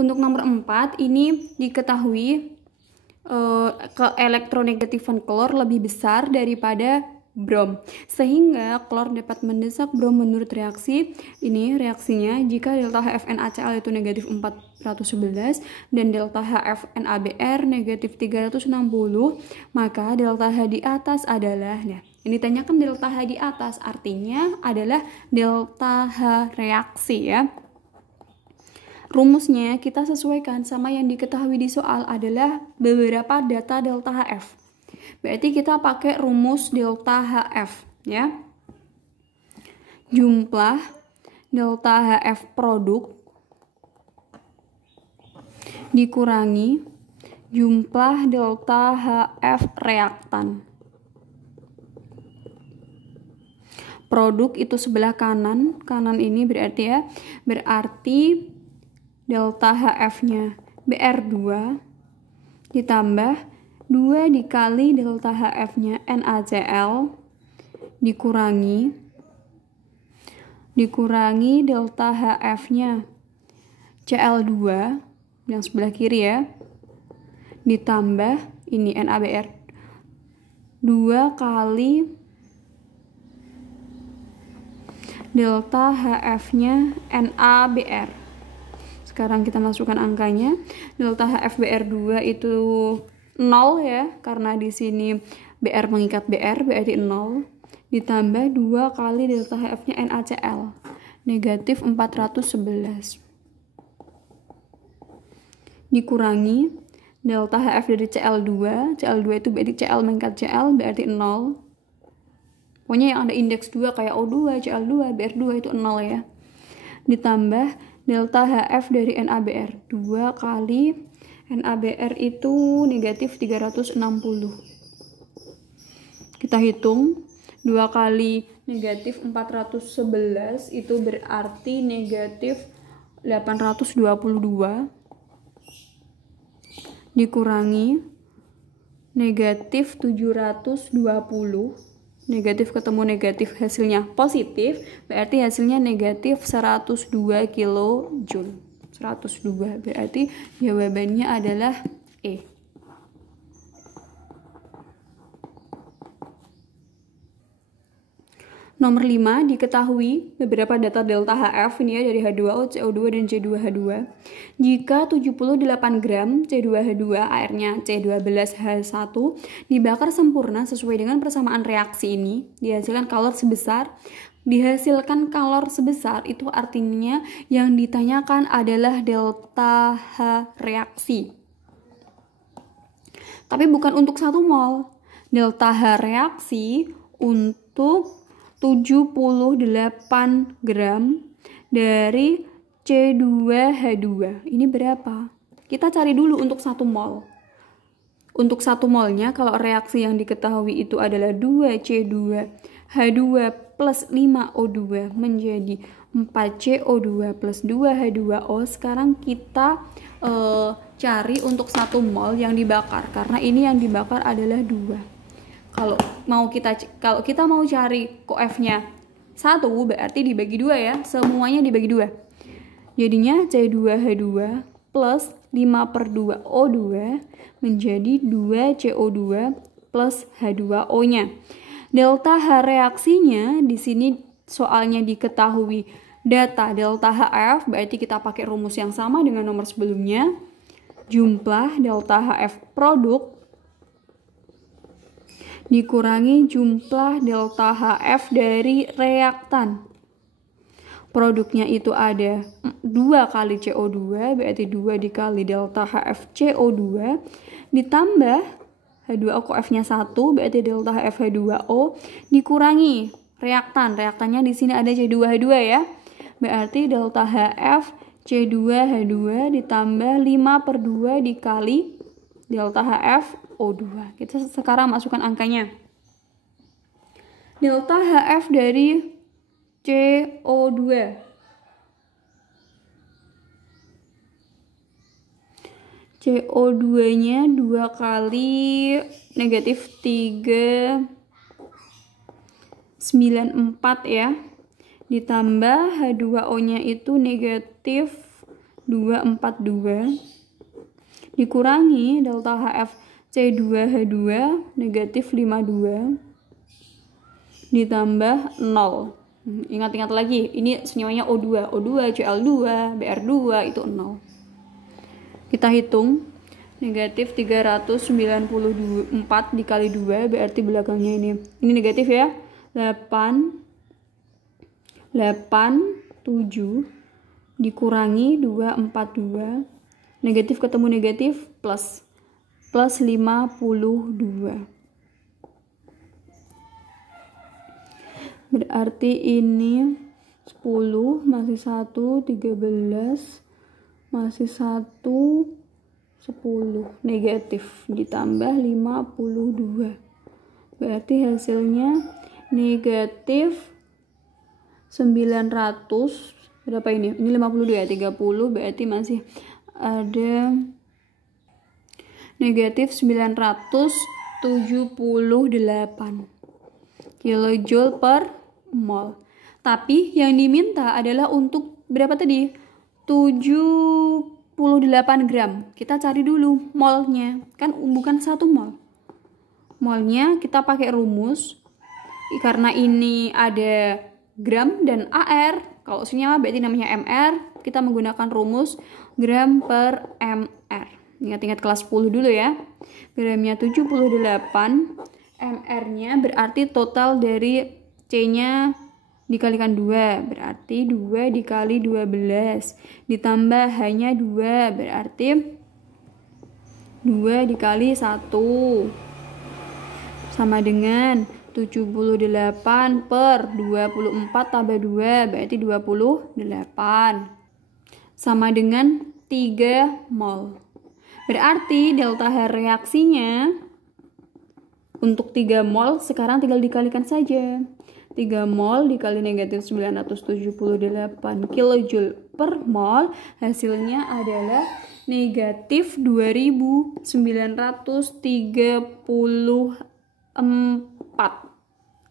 Untuk nomor 4, ini diketahui keelektronegatifan klor lebih besar daripada brom, sehingga klor dapat mendesak brom menurut reaksi ini. Reaksinya jika delta HFNaCl itu negatif 411 dan delta HFNaBr negatif 360, maka delta H di atas adalah, nah ini ditanyakan delta H di atas, artinya adalah delta H reaksi ya. Rumusnya kita sesuaikan sama yang diketahui di soal adalah beberapa data delta HF. Berarti kita pakai rumus delta HF ya. Jumlah delta HF produk dikurangi jumlah delta HF reaktan. Produk itu sebelah kanan ini berarti ya, berarti delta HF-nya BR2 ditambah 2 dikali delta HF-nya NaCl dikurangi delta HF-nya Cl2 yang sebelah kiri ya, ditambah ini NaBr 2 kali delta HF-nya NaBr. Sekarang kita masukkan angkanya. Delta HFBr2 itu 0 ya, karena di sini Br mengikat Br berarti 0, ditambah 2 kali delta HF-nya NaCl negatif 411 dikurangi delta HF dari Cl2 itu berarti Cl mengikat Cl berarti 0. Pokoknya yang ada indeks 2 kayak O2, Cl2, Br2 itu 0 ya. Ditambah delta HF dari NaBr 2 kali NaBr itu negatif 360. Kita hitung 2 kali negatif 411 itu berarti negatif 822 dikurangi negatif 720. Negatif ketemu negatif hasilnya positif, berarti hasilnya negatif 102 kilojoule. 102 berarti jawabannya adalah E. Nomor 5, diketahui beberapa data delta HF ini ya dari H2O, CO2, dan C2H2. Jika 78 gram C2H2 airnya C12H1 dibakar sempurna sesuai dengan persamaan reaksi ini, dihasilkan kalor sebesar itu artinya yang ditanyakan adalah delta H reaksi. Tapi bukan untuk 1 mol. Delta H reaksi untuk 78 gram dari C2H2. Ini berapa? Kita cari dulu untuk 1 mol. Untuk 1 molnya, kalau reaksi yang diketahui itu adalah 2C2H2 plus 5O2 menjadi 4CO2 plus 2H2O. Sekarang kita cari untuk 1 mol yang dibakar, karena ini yang dibakar adalah 2. Kalau kita mau cari koef-nya 1, berarti dibagi 2 ya, semuanya dibagi 2. Jadinya C2H2 plus 5/2O2 menjadi 2CO2 plus H2O-nya. Delta H reaksinya di sini soalnya diketahui data delta HF, berarti kita pakai rumus yang sama dengan nomor sebelumnya. Jumlah delta HF produk dikurangi jumlah delta HF dari reaktan. Produknya itu ada 2 kali CO2, berarti 2 dikali delta HF CO2, ditambah H2O koefnya 1, berarti delta HF H2O, dikurangi reaktan. Reaktannya di sini ada C2H2 ya. Berarti delta HF C2H2 ditambah 5/2 dikali delta HF O2. Kita sekarang masukkan angkanya. Delta HF dari CO2 CO2-nya 2 kali negatif 394 ya, ditambah H2O-nya itu negatif 242 dikurangi delta HF C2H2 negatif 52 ditambah 0. Ingat-ingat lagi, ini senyawanya O2, Cl2, Br2 itu 0. Kita hitung, negatif 394 dikali 2 berarti belakangnya ini negatif ya, 8, 7 dikurangi 242, negatif ketemu negatif plus 52. Berarti ini 10 masih 1, 13 masih 1, 10 negatif ditambah 52. Berarti hasilnya negatif 900. Berapa ini? Ini 52 ya, 30 berarti masih ada negatif 978 kilojoule per mol. Tapi yang diminta adalah untuk berapa tadi? 78 gram. Kita cari dulu molnya. Kan bukan 1 mol. Molnya kita pakai rumus. Karena ini ada gram dan AR. Kalau senyawa berarti namanya MR. Kita menggunakan rumus gram per MR. Ingat-ingat kelas 10 dulu ya. Gramnya 78. MR-nya berarti total dari C-nya dikalikan 2, berarti 2 dikali 12, ditambah hanya 2, berarti 2 dikali 1, sama dengan 78 per 24 tambah 2, berarti 28, sama dengan 3 mol. Berarti delta H reaksinya untuk 3 mol sekarang tinggal dikalikan saja. 3 mol dikali negatif 978 kilojoule per mol, hasilnya adalah negatif 2934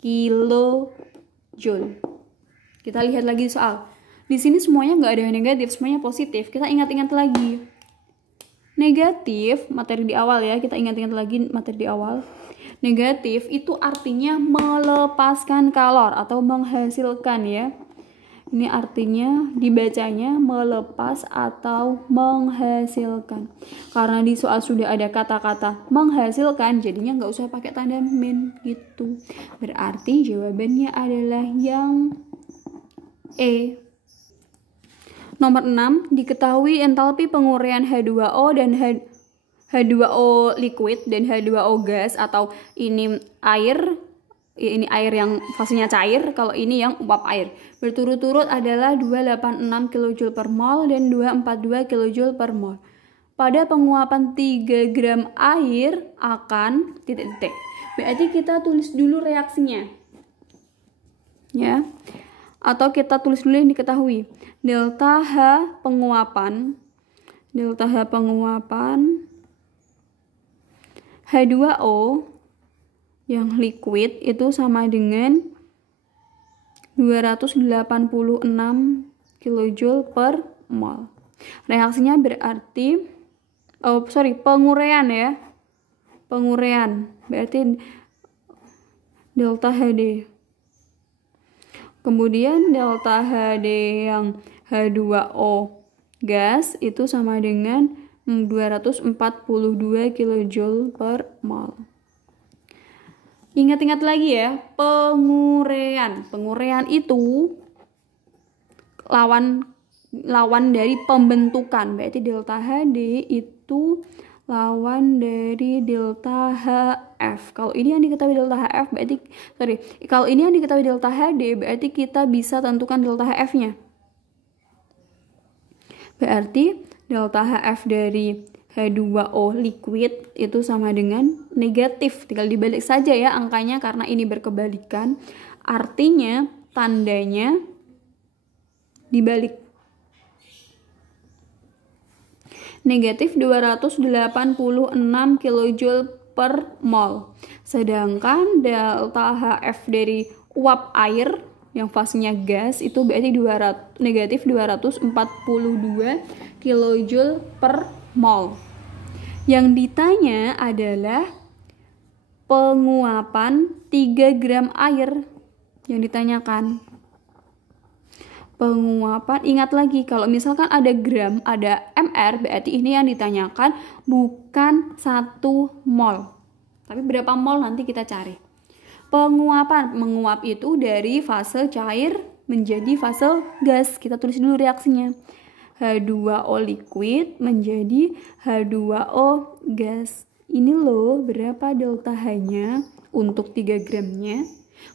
kilojoule. Kita lihat lagi soal. Di sini semuanya nggak ada yang negatif, semuanya positif. Kita ingat-ingat lagi. Negatif, materi di awal ya, kita ingat-ingat lagi materi di awal. Negatif itu artinya melepaskan kalor atau menghasilkan ya. Ini artinya dibacanya melepas atau menghasilkan. Karena di soal sudah ada kata-kata menghasilkan, jadinya nggak usah pakai tanda min gitu. Berarti jawabannya adalah yang E. Nomor 6, diketahui entalpi penguraian H2O dan H2O liquid dan H2O gas, atau ini air yang fasenya cair, kalau ini yang uap air. Berturut-turut adalah 286 kJ per mol dan 242 kJ per mol. Pada penguapan 3 gram air akan titik-titik. Berarti kita tulis dulu reaksinya. Ya. Atau kita tulis dulu yang diketahui. Delta H penguapan H2O yang liquid itu sama dengan 286 kJ per mol. Reaksinya berarti penguraian ya. Penguraian berarti delta HD. Kemudian delta HD yang H2O gas itu sama dengan 242 kJ per mol. Ingat-ingat lagi ya, penguraian. Penguraian itu lawan dari pembentukan. Berarti delta HD itu lawan dari delta HF. Kalau ini yang diketahui delta HF berarti kalau ini yang diketahui delta HD berarti kita bisa tentukan delta HF-nya. Berarti delta HF dari H2O liquid itu sama dengan negatif. Tinggal dibalik saja ya angkanya karena ini berkebalikan. Artinya tandanya dibalik. Negatif 286 kJ per mol. Sedangkan delta HF dari uap air yang fasenya gas itu berarti negatif 242 kilojoule per mol. Yang ditanya adalah penguapan 3 gram air yang ditanyakan. Penguapan, ingat lagi kalau misalkan ada gram, ada mr, berarti ini yang ditanyakan bukan 1 mol. Tapi berapa mol nanti kita cari. Penguapan, menguap itu dari fase cair menjadi fase gas. Kita tulis dulu reaksinya. H2O liquid menjadi H2O gas. Ini loh berapa delta H-nya untuk 3 gramnya.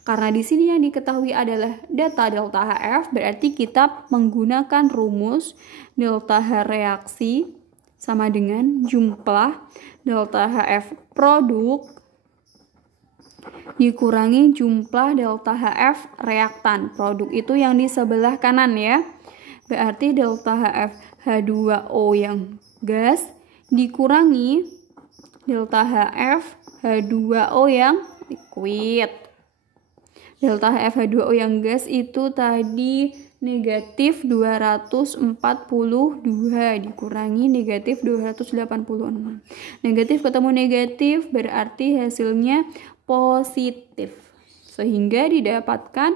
Karena di sini yang diketahui adalah data delta HF, berarti kita menggunakan rumus delta H reaksi sama dengan jumlah delta HF produk dikurangi jumlah delta HF reaktan. Produk itu yang di sebelah kanan ya. Berarti delta HF H2O yang gas dikurangi delta HF H2O yang liquid. Delta HF H2O yang gas itu tadi negatif 242 dikurangi negatif 286. Negatif ketemu negatif berarti hasilnya positif, sehingga didapatkan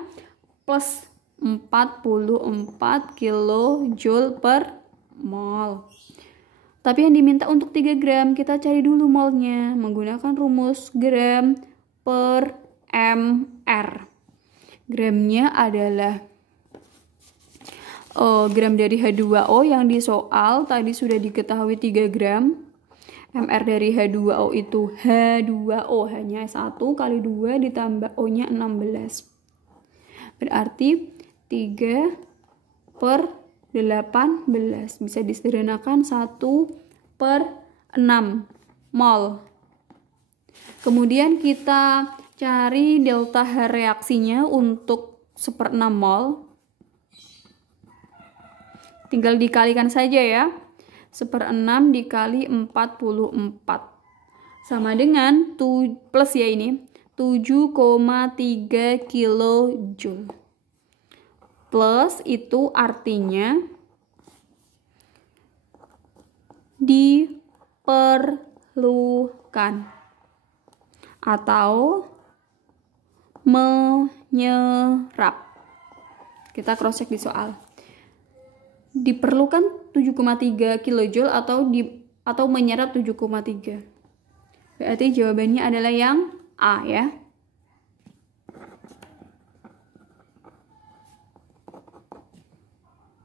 plus 44 kilojoule per mol. Tapi yang diminta untuk 3 gram, kita cari dulu molnya menggunakan rumus gram per mr. Gramnya adalah gram dari H2O yang di soal tadi sudah diketahui 3 gram. MR dari H2O itu H2O hanya 1 kali 2 ditambah O-nya 16. Berarti 3 per 18. Bisa disederhanakan 1 per 6 mol. Kemudian kita cari delta H reaksinya untuk 1/6 mol. Tinggal dikalikan saja ya. 1/6 dikali 44 sama dengan plus ya ini 7,3 kilojoule. Plus itu artinya diperlukan atau menyerap. Kita cross check di soal. Diperlukan 7,3 kilojoule atau menyerap 7,3. Berarti jawabannya adalah yang A ya.